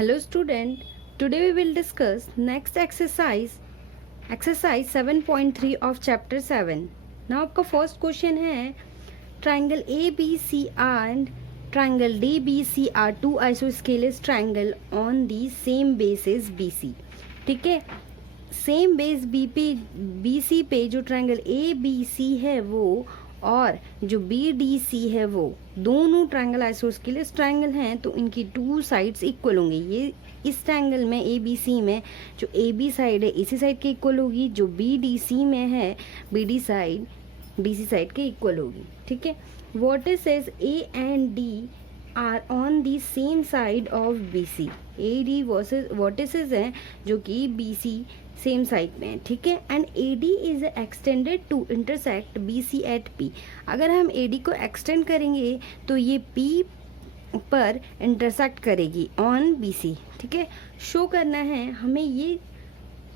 Hello student, today we will discuss next exercise 7.3 of chapter 7. Now आपका first question है triangle ABC and triangle DBC are two isosceles triangle on the same basis BC. ठीक है, same base BC पे जो triangle ABC है वो और जो BDC है वो दोनों ट्रायंगल आइसोस्केलेस ट्रायंगल हैं, तो इनकी टू साइड्स इक्वल होंगी। ये इस ट्रायंगल में ABC में जो AB साइड है इसी साइड के इक्वल होगी, जो BDC में है BD साइड DC साइड के इक्वल होगी। ठीक है, vertices A and D are on the same side of BC। AD vertices हैं जो कि BC सेम साइड में है। ठीक है, and AD is extended to intersect BC at P। अगर हम AD को एक्सटेंड करेंगे तो ये P पर इंटरसेक्ट करेगी ऑन BC। ठीक है, शो करना है हमें, ये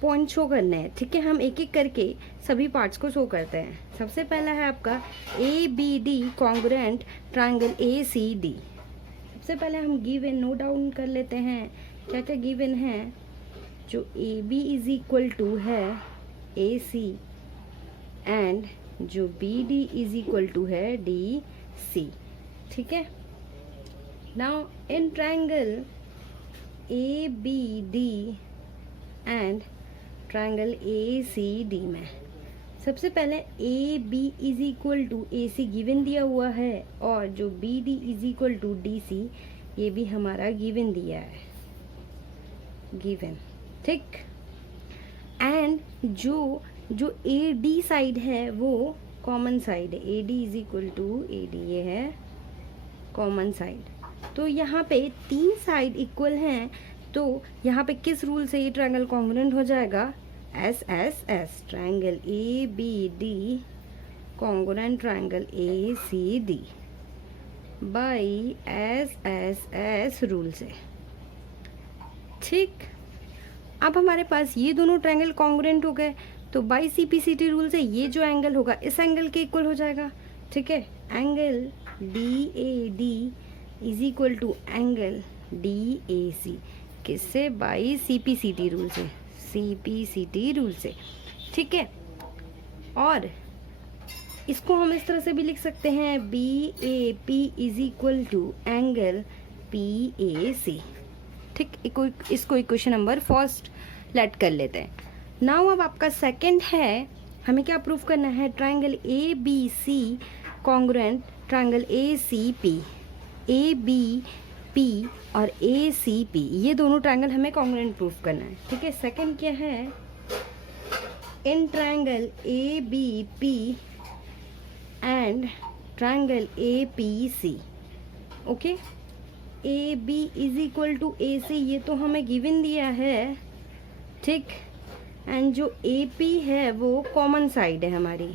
पॉइंट शो करना है। ठीक है, हम एक एक करके सभी पार्ट्स को शो करते हैं। सबसे पहला है आपका ABD कॉन्ग्रुएंट ट्रायंगल ACD। सबसे पहले हम गिवन नोट डाउन कर लेते हैं क्या क्या गिवन है। जो AB इज इक्वल टू है AC एंड जो BD इज इक्वल टू है DC। ठीक है, now in triangle ABD and triangle ACD में सबसे पहले AB is equal to AC given दिया हुआ है और जो BD is equal to DC ये भी हमारा गिवन दिया है, गिवन। ठीक, एंड जो AD साइड है वो कॉमन साइड है। AD is equal to AD, ये है कॉमन साइड। तो यहाँ पे तीन साइड इक्वल हैं, तो यहाँ पे किस रूल से ये ट्रायंगल कॉन्ग्रुएंट हो जाएगा? SSS, triangle ABD congruent triangle ACD by SSS rule से। ठीक, अब हमारे पास ये दोनों ट्रायंगल कॉन्ग्रुएंट हो गए, तो बाई CPCT रूल से ये जो एंगल होगा इस एंगल के इक्वल हो जाएगा। ठीक है, angle DAD is equal to angle DAC, किससे? बाई CPCT रूल से, CPCT रूल से। ठीक है, और इसको हम इस तरह से भी लिख सकते हैं BAP is equal to angle PAC। ठीक, इसको इक्वेशन नंबर फर्स्ट लेट कर लेते हैं। नाउ अब आपका सेकंड है, हमें क्या प्रूव करना है? Triangle ABC congruent triangle ACP। ABP और ACP ये दोनों ट्रायंगल हमें कॉन्ग्रुएंट प्रूव करना है। ठीक है, सेकंड क्या है? In triangle ABP and triangle APC। Okay, AB is equal to AC ये तो हमें गिवन दिया है। ठीक, एंड जो AP है वो कॉमन साइड है हमारी,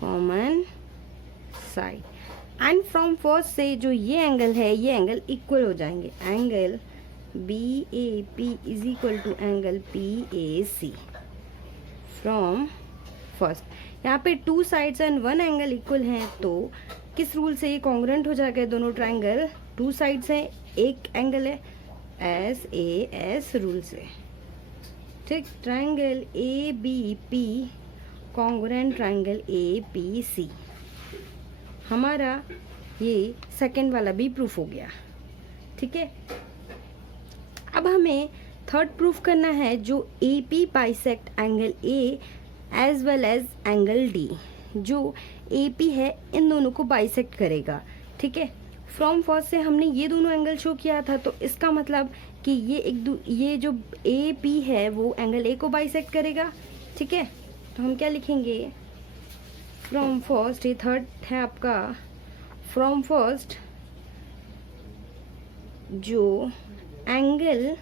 common side. And from first से जो ये एंगल है ये एंगल इक्वल हो जाएंगे। Angle BAP is equal to angle PAC from first. यहाँ पे two sides and one angle equal हैं, तो किस रूल से ये कॉन्ग्रुएंट हो जाएगा? दोनों ट्रायंगल टू साइड्स हैं, एक एंगल है, SAS रूल से। ठीक, triangle ABP congruent triangle APC हमारा ये सेकंड वाला भी प्रूफ हो गया। ठीक है, अब हमें थर्ड प्रूफ करना है, जो AP bisect angle A as well as angle D। जो AP है इन दोनों को बाइसेक्ट करेगा। ठीक है, फ्रॉम फर्स्ट से हमने ये दोनों एंगल शो किया था, तो इसका मतलब कि ये जो AP है वो एंगल A को बाइसेक्ट करेगा। ठीक है, तो हम क्या लिखेंगे? फ्रॉम फर्स्ट, ये थर्ड है आपका, फ्रॉम फर्स्ट जो एंगल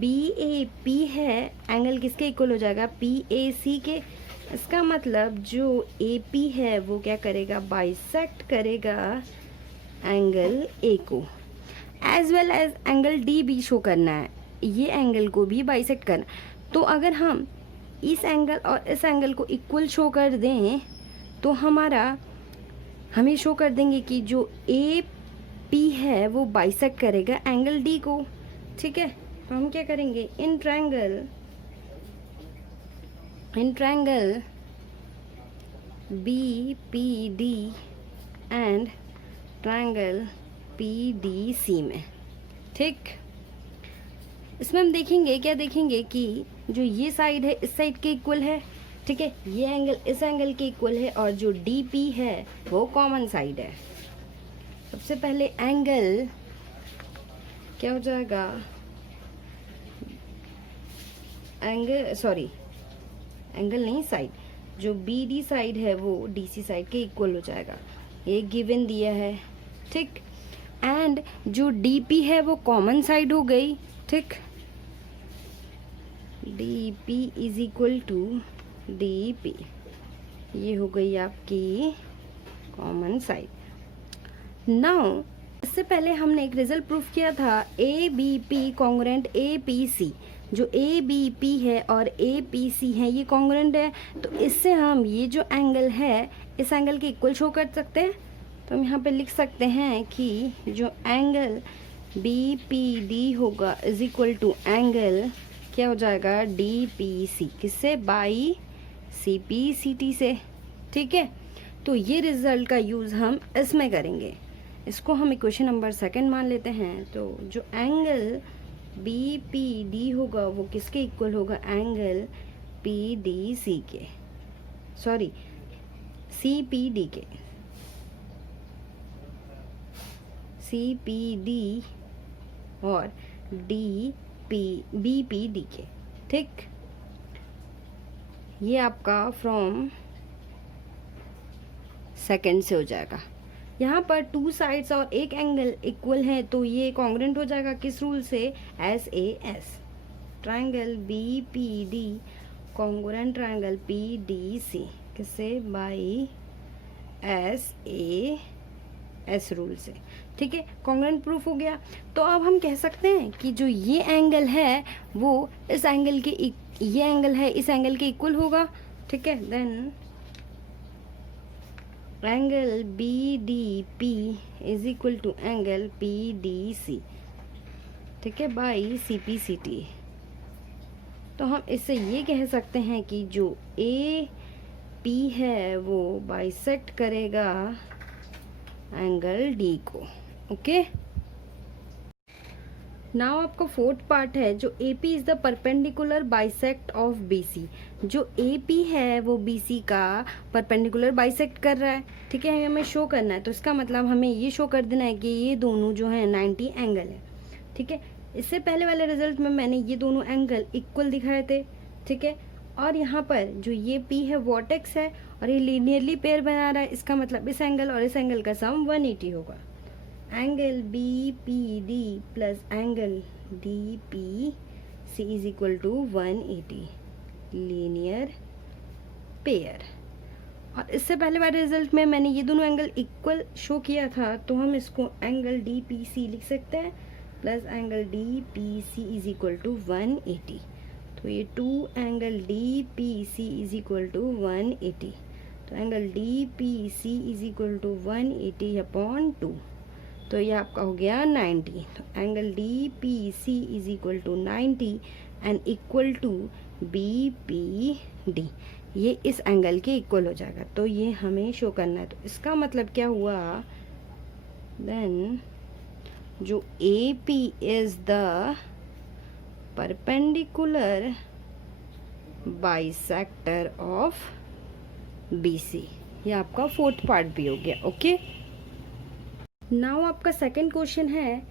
BAP है एंगल किसके इक्वल हो जाएगा? PAC के। इसका मतलब जो AP है वो क्या करेगा? बाइसेक्ट करेगा एंगल A को। As well as angle D भी शो करना है, ये एंगल को भी बाइसेक्ट करना। तो अगर हम इस एंगल और इस एंगल को इक्वल शो कर दें तो हमें शो कर देंगे कि जो AP पी है वो बाइसेक्ट करेगा एंगल डी को, ठीक है। तो हम क्या करेंगे, in triangle B P D and triangle P D C में, ठीक। इसमें हम देखेंगे, क्या देखेंगे कि जो ये साइड है इस साइड के इक्वल है, ठीक है, ये एंगल इस एंगल के इक्वल है, और जो डी पी है वो कॉमन साइड है। सबसे पहले एंगल क्या हो जाएगा, एंगल नहीं, साइड, जो बी डी साइड है वो डी सी साइड के इक्वल हो जाएगा, ये गिवन दिया है, ठीक। एंड जो डी पी है वो कॉमन साइड हो गई, ठीक। D P is equal to D P, ये हो गई आपकी कॉमन साइड। नाउ इससे पहले हमने एक रिजल्ट प्रूफ किया था, A B P congruent A P C. जो ए बी पी है और ए पी सी है ये कॉन्ग्रुएंट है, तो इससे हम ये जो एंगल है इस एंगल के इक्वल शो कर सकते हैं। तो हम यहाँ पे लिख सकते हैं कि जो एंगल बी पी डी होगा इज इक्वल टू एंगल क्या हो जाएगा, डी पी सी, किससे, by C P C T से, ठीक है। तो ये रिजल्ट का यूज़ हम इसमें करेंगे, इसको हम इक्वेशन नंबर 2 मान लेते हैं। तो जो एंगल बी पी डी होगा वो किसके इक्वल होगा, एंगल पी डी सी के, सॉरी सी पी डी के, सी पी डी और D P B P D के, ठीक। ये आपका फ्रॉम सेकंड से हो जाएगा। यहाँ पर टू साइड्स और एक एंगल इक्वल है, तो ये कॉन्ग्रुएंट हो जाएगा किस रूल से, S A S, triangle B P D congruent triangle P D C, किससे, by S A S rule से, ठीक है। कॉन्ग्रुएंट प्रूफ हो गया। तो अब हम कह सकते हैं कि जो ये एंगल है वो इस एंगल के ये एंगल है इस एंगल के इक्वल होगा, ठीक है। Then angle B D P is equal to angle P D C, ठीक है, by C P C T. तो हम इससे ये कह सकते हैं कि जो ए पी है वो बाइसेक्ट करेगा एंगल डी को, ओके। नाउ आपका फोर्थ पार्ट है, जो A P is the perpendicular bisect of B C. जो ए पी है वो बी सी का परपेंडिकुलर बाइसेक्ट कर रहा है, ठीक है, हमें शो करना है। तो इसका मतलब हमें ये शो कर देना है कि ये दोनों जो है 90 एंगल है, ठीक है। इससे पहले वाले रिजल्ट में मैंने ये दोनों एंगल इक्वल दिखाए थे, ठीक है। और यहाँ पर जो ये पी है वर्टेक्स है और ये लीनियरली पेयर बना रहा है, इसका मतलब इस एंगल और इस एंगल का सम 180 होगा। Angle B P D plus angle D P C is equal to 180, linear pair. और इससे पहले वाले रिजल्ट में मैंने ये दोनों एंगल इक्वल शो किया था, तो हम इसको एंगल डी पी सी लिख सकते हैं plus angle D P C is equal to 180। तो ये 2 angle D P C is equal to 180। तो angle D P C is equal to 180 upon 2, तो ये आपका हो गया 90। तो angle D P C is equal to 90 and equal to B P D, ये इस एंगल के इक्वल हो जाएगा। तो ये हमें शो करना है। तो इसका मतलब क्या हुआ, देन जो A P is the perpendicular bisector of B C, ये आपका फोर्थ पार्ट भी हो गया, ओके। नाउ आपका सेकंड क्वेश्चन है,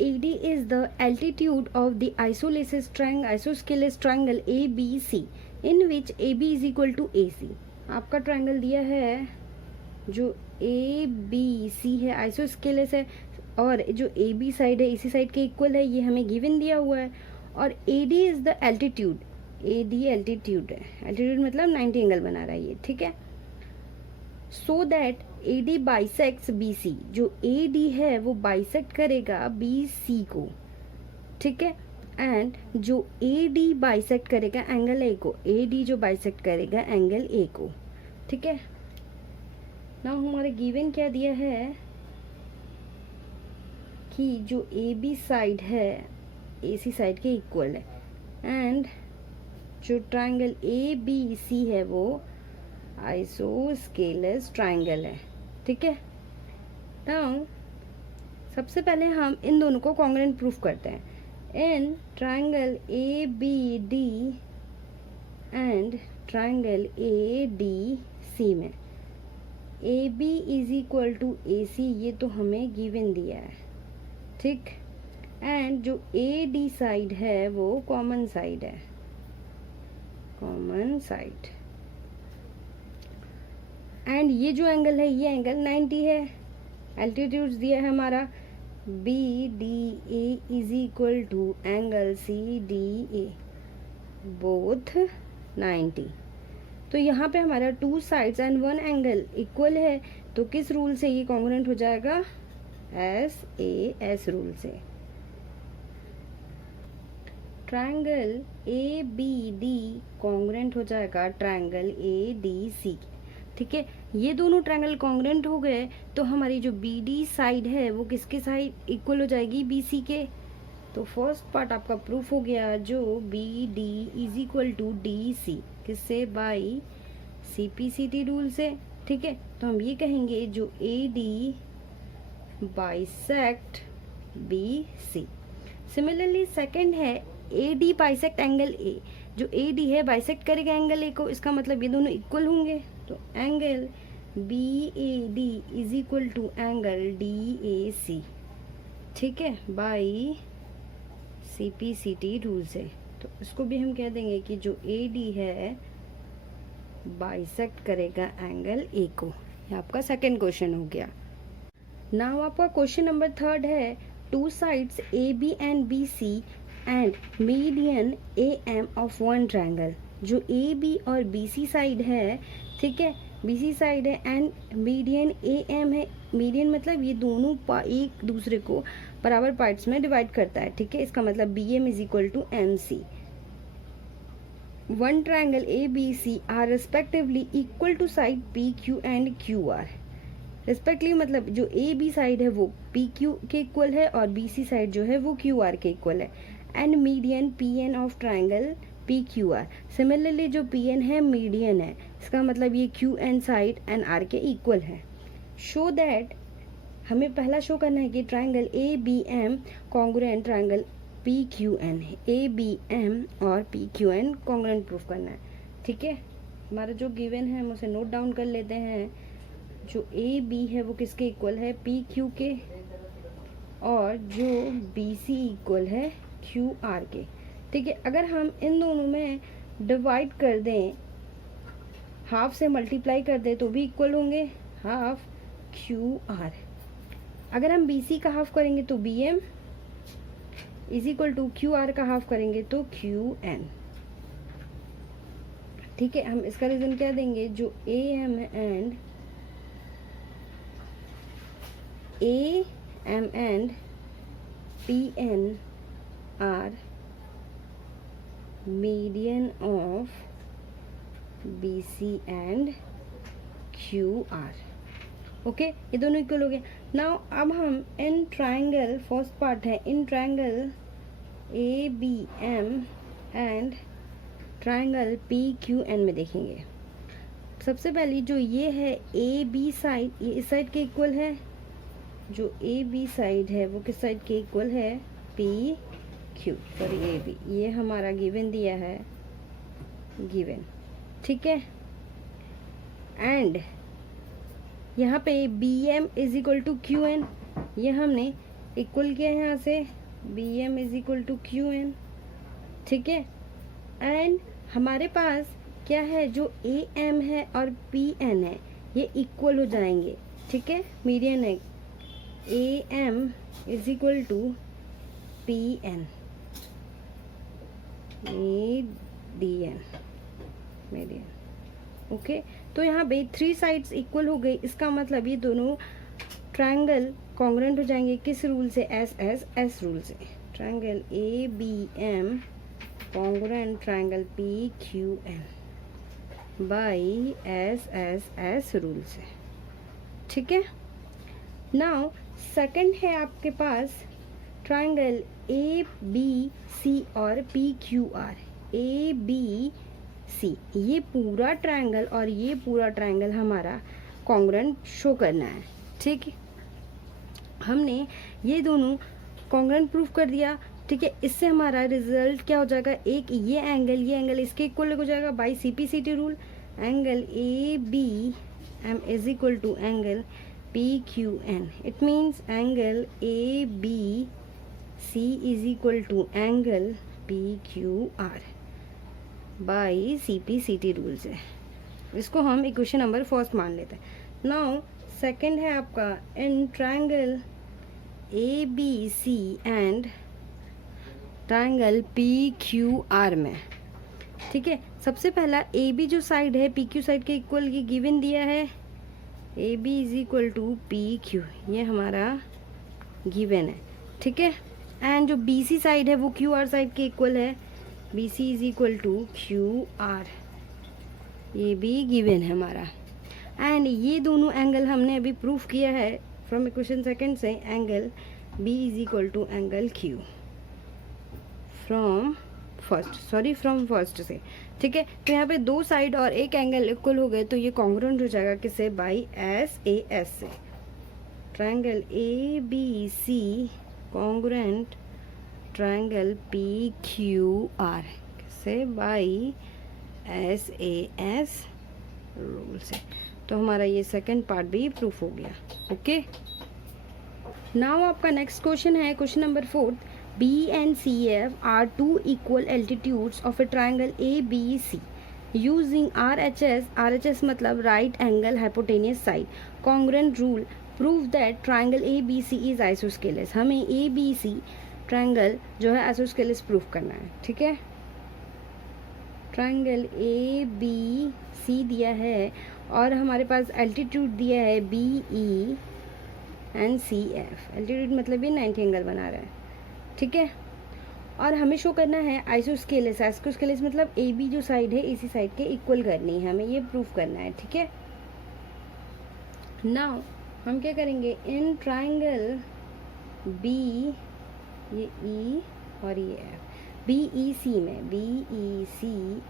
AD is the altitude of the isosceles triangle ABC in which AB is equal to AC। आपका triangle दिया है जो ABC है, आइसोस्केलेस है, और जो AB साइड है इसी साइड के इक्वल है, ये हमें गिवन दिया हुआ है। और AD is the altitude, AD altitude है, एल्टीट्यूड मतलब 90 एंगल बना रहा है ये, ठीक है। So that AD bisects BC, जो AD है वो बाइसेक्ट करेगा BC को, ठीक है। एंड जो AD बाइसेक्ट करेगा एंगल A को, AD जो बाइसेक्ट करेगा एंगल A को, ठीक है। नाउ हमारे गिवन क्या दिया है, कि जो ए बी साइड है ए सी साइड के इक्वल है एंड जो ट्राइंगल ए बी सी है वो आइसोस्केलस ट्राइंगल है। ठीक है, नाउ सबसे पहले हम इन दोनों को कॉन्ग्रुएंट प्रूफ करते हैं। In triangle A B D and triangle A D C में A B is equal to A C, ये तो हमें गिवन दिया है। ठीक, एंड जो ए डी साइड है वो कॉमन साइड है, कॉमन साइड। एंड ये जो एंगल है ये एंगल 90 है। एल्टीट्यूड दिया है हमारा B D A is equal to angle C D A, both 90। तो यहाँ पे हमारा 2 साइड्स एंड 1 एंगल इक्वल है, तो किस रूल से ये कॉन्ग्रुएंट हो जाएगा? SAS रूल से। Triangle A B D congruent हो जाएगा ट्राइंगल ए डी सी। ठीक है, ये दोनों ट्राइंगल कॉन्ग्रुएंट हो गए तो हमारी जो बी डी साइड है वो किसके साइड इक्वल हो जाएगी? बी सी के। तो फर्स्ट पार्ट आपका प्रूफ हो गया, जो B D is equal to D C, किससे? बाई CPCT रूल से। ठीक है, तो हम ये कहेंगे जो A D bisect B C. Similarly second है A D bisect angle A, जो ए डी है बाइसेक्ट करेगा एंगल ए को, इसका मतलब ये दोनों इक्वल होंगे। तो angle B A D is equal to angle D A C. ठीक है, बाई CPCT रूल से। तो इसको भी हम कह देंगे कि जो ए डी है बाइसेक्ट करेगा एंगल ए को। ये आपका सेकंड क्वेश्चन हो गया। नाउ आपका क्वेश्चन नंबर 3 है, 2 sides A B and B C and median AM of one triangle. जो ए बी और बी सी साइड है, ठीक है, बी सी साइड है एंड मीडियन AM है। मीडियन मतलब ये दोनों एक दूसरे को बराबर पार्ट्स में डिवाइड करता है। ठीक है, इसका मतलब BM is equal to MC। One triangle ABC are respectively equal to side PQ and QR। Respectively मतलब जो AB साइड है वो PQ के इक्वल है और BC साइड जो है वो QR के इक्वल है। And median PN of triangle PQR। Similarly जो PN है मीडियन है, इसका मतलब ये QN साइड NR के इक्वल है। शो दैट, हमें पहला शो करना है कि triangle ABM congruent triangle PQN है। ABM और PQN कॉन्ग्रुएंट प्रूफ करना है। ठीक है, हमारा जो गिवन है हम उसे नोट डाउन कर लेते हैं। जो AB है वो किसके इक्वल है? PQ के, और जो BC इक्वल है QR के। ठीक है, अगर हम इन दोनों में डिवाइड कर दें, हाफ से मल्टीप्लाई कर दें तो भी इक्वल होंगे, हाफ QR। अगर हम BC का हाफ करेंगे तो BM is equal to QR का हाफ करेंगे तो QN। ठीक है, हम इसका रीजन क्या देंगे? जो AM and PN are median of BC and QR। Okay, ये दोनों इक्वल हो गए। नाउ अब हम इन ट्रायंगल, फर्स्ट पार्ट है in triangle ABM and triangle PQN में देखेंगे। सबसे पहले जो ये है AB साइड, ये इस साइड के इक्वल है। जो AB साइड है वो किस साइड के इक्वल है? PQ, sorry AB। ये हमारा गिवन दिया है, गिवन। ठीक है, एंड यहाँ पे BM is equal to QN, ये हमने इक्वल किया है यहाँ से, BM is equal to QN। ठीक है, एंड हमारे पास क्या है? जो AM है और PN है ये इक्वल हो जाएंगे। ठीक है, मीडियन है, AM is equal to PN, median. Okay, तो यहाँ पे 3 साइड्स इक्वल हो गई, इसका मतलब ये दोनों ट्रायंगल कॉन्ग्रुएंट हो जाएंगे किस रूल से? S रूल से। Triangle ABM congruent triangle PQN by S rule से। ठीक है, नाउ सेकंड है आपके पास ट्रायंगल ए बी सी और P Q R. A B C, ये पूरा ट्रायंगल और ये पूरा ट्रायंगल हमारा कॉन्ग्रुएंट शो करना है। ठीक है, हमने ये दोनों कॉन्ग्रुएंट प्रूफ कर दिया। ठीक है, इससे हमारा रिजल्ट क्या हो जाएगा, एक ये एंगल इसके इक्वल हो जाएगा by CPCT rule. Angle A B M is equal to angle PQN। It means angle A B C is equal to angle PQR by CPCT rule से। इसको हम इक्वेशन नंबर फर्स्ट मान लेते हैं। Now second है आपका in triangle ABC and triangle PQR में। ठीक है, सबसे पहला AB जो साइड है PQ साइड के इक्वल ये गिवन दिया है, AB is equal to PQ, ये हमारा गिवन है। ठीक है, एंड जो BC साइड है वो QR साइड के इक्वल है, BC is equal to QR, ये भी गिवन है हमारा। एंड ये दोनों एंगल हमने अभी प्रूफ किया है फ्रॉम इक्वेशन सेकंड से, angle B is equal to angle Q from first से। ठीक है, तो यहाँ पे दो साइड और एक एंगल इक्वल हो गए तो ये कॉन्ग्रुएंट हो जाएगा किससे, बाई SAS से। Triangle ABC congruent triangle PQR से बाई SAS रूल से। तो हमारा ये सेकंड पार्ट भी प्रूफ हो गया। ओके, नाउ आपका नेक्स्ट क्वेश्चन है question number 4। B and CF are two equal altitudes of a triangle ABC using RHS मतलब right angle hypotenuse side congruent rule prove that triangle ABC is isosceles। हमें ABC triangle जो है isosceles proof करना है। ठीक है, triangle ABC दिया है और हमारे पास एल्टीट्यूड दिया है BE एंड CF। एल्टीट्यूड मतलब ये 90 एंगल बना रहा है। ठीक है, और हमें शो करना है आइसोस्केलेस। आइसोस्केलेस मतलब AB जो साइड है इसी साइड के इक्वल करनी है, हमें ये प्रूफ करना है। ठीक है, नाउ हम क्या करेंगे, इन ट्रायंगल B, ये E और ये F, BEC में BEC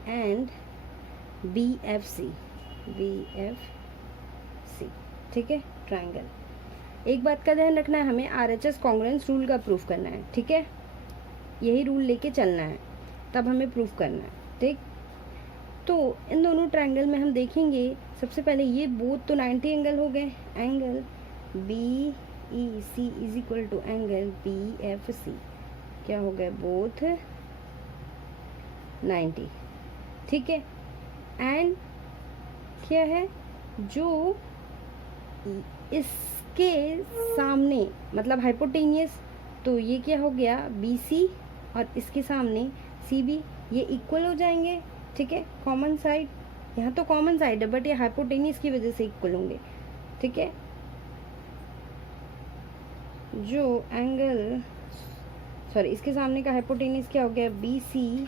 एंड BFC। ठीक है, ट्रायंगल। एक बात का ध्यान रखना है, हमें RHS कॉन्ग्रुएंस रूल का प्रूफ करना है। ठीक है, यही रूल लेके चलना है, तब हमें प्रूफ करना है। ठीक, तो इन दोनों ट्रायंगल में हम देखेंगे सबसे पहले ये बोथ तो 90 एंगल हो गए। Angle BEC is equal to angle BFC क्या हो गए, बोथ 90। ठीक है, एंड क्या है, जो इसके सामने मतलब हाइपोटेनियस, तो ये क्या हो गया BC और इसके सामने CB, ये इक्वल हो जाएंगे। ठीक है, कॉमन साइड, यहाँ तो कॉमन साइड है बट ये हाइपोटेनियस की वजह से इक्वल होंगे। ठीक है, जो एंगल इसके सामने का हाइपोटेनियस क्या हो गया, BC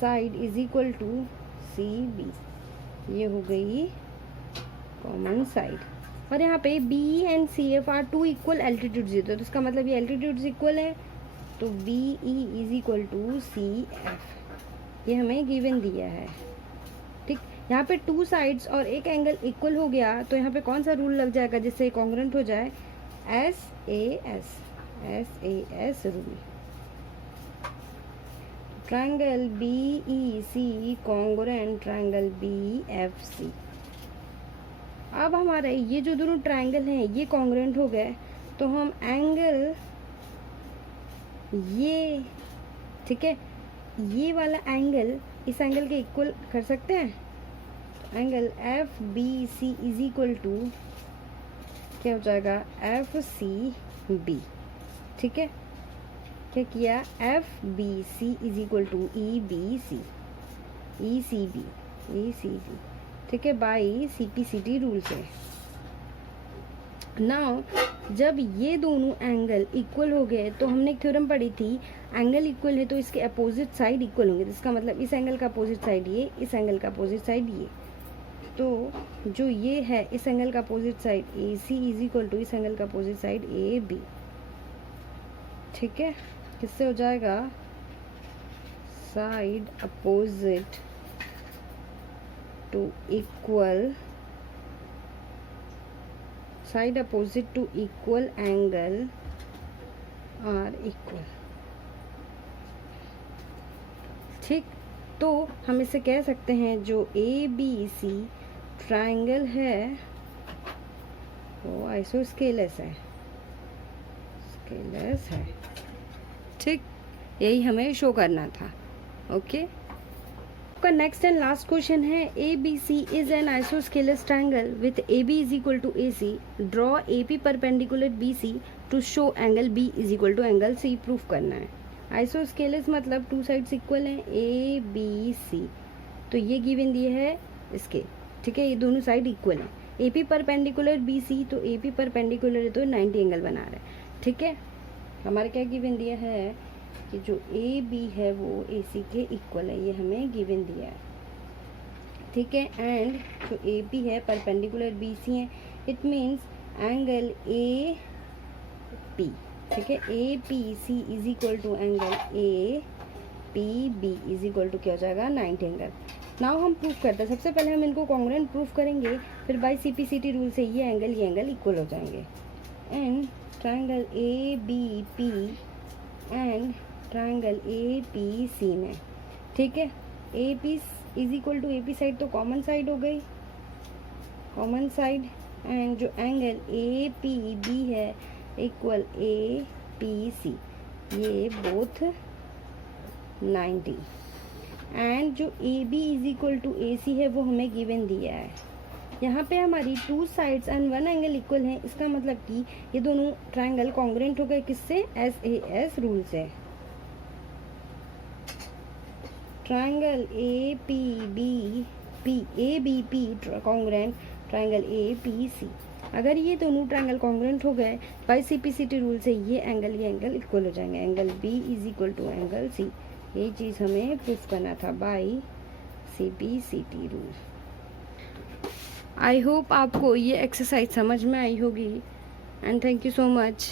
side is equal to CB, ये हो गई कॉमन साइड। और यहाँ पे BE and CF are two equal altitudes देते, तो इसका मतलब ये एल्टीट्यूड्स इक्वल है, तो BE is equal to CF, ये हमें गिवन दिया है। ठीक, यहाँ पे टू साइड्स और एक एंगल इक्वल हो गया तो यहाँ पे कौन सा रूल लग जाएगा जिससे कॉन्ग्रुएंट हो जाए, SAS rule. Triangle BEC congruent triangle BFC। अब हमारे ये जो दोनों ट्रायंगल हैं ये कॉन्ग्रुएंट हो गए, तो हम एंगल ये, ठीक है, ये वाला एंगल इस एंगल के इक्वल कर सकते हैं। तो angle FBC is equal to क्या हो जाएगा, FCB। ठीक है, क्या किया, FBC is equal to EBC, ECB। ठीक है, बाई CPCT रूल से। नाउ जब ये दोनों एंगल इक्वल हो गए तो हमने एक थ्योरम पढ़ी थी, एंगल इक्वल है तो इसके अपोजिट साइड इक्वल होंगे। इसका मतलब इस एंगल का अपोजिट साइड ये, इस एंगल का अपोजिट साइड ये। तो जो ये है इस एंगल का opposite side A C is equal to इस एंगल का अपोजिट साइड ए बी, ठीक है। किससे हो जाएगा, side opposite to equal, side opposite to equal angle are equal, ठीक। तो हम इसे कह सकते हैं जो ए बी सी ट्राइंगल है वो आइसोस्केलस है, स्केलस है, ठीक। यही हमें शो करना था, ओके। आपका नेक्स्ट एंड लास्ट क्वेश्चन है, A B C is an isosceles triangle with A B is equal to A C, draw A P perpendicular B C to show angle B is equal to angle C, proof करना है। Isosceles मतलब two sides equal हैं ए B C, तो ये given दिए है इसके, ठीक है, ये दोनों साइड इक्वल हैं। A P perpendicular B C, तो ए पी परपेंडिकुलर है तो 90 एंगल बना रहा है, ठीक है। हमारे क्या गिवन दिया है कि जो ए बी है वो ए सी के इक्वल है, ये हमें गिवन दिया है, ठीक है। एंड जो ए पी है परपेंडिकुलर बी सी है, it means angle A P, ठीक है, A P C is equal to angle A P B is equal to क्या हो जाएगा, 90 एंगल। नाउ हम प्रूफ करते हैं, सबसे पहले हम इनको कॉन्ग्रुएंट प्रूफ करेंगे, फिर बाय सीपीसीटी रूल से ये एंगल इक्वल हो जाएंगे। And triangle A B P and triangle A P C में, ठीक है, A P is equal to A P side तो कॉमन साइड हो गई, कॉमन साइड, एंड जो एंगल ए पी बी है इक्वल ए पी सी, ये both 90, and जो A B is equal to A C है वो हमें गिवन दिया है। यहाँ पे हमारी two sides and one angle equal है, इसका मतलब कि ये दोनों ट्राइंगल कॉन्ग्रुएंट हो गए, किससे, SAS रूल से। Triangle A P B P, A B P congruent triangle A P C, अगर ये दोनों ट्राइंगल कॉन्ग्रुएंट हो गए बाय सीपीसीटी रूल से ये एंगल इक्वल हो जाएंगे, angle B is equal to angle C, ये चीज़ हमें प्रूफ करना था by CPCT rule. I hope आपको ये एक्सरसाइज समझ में आई होगी, and thank you so much.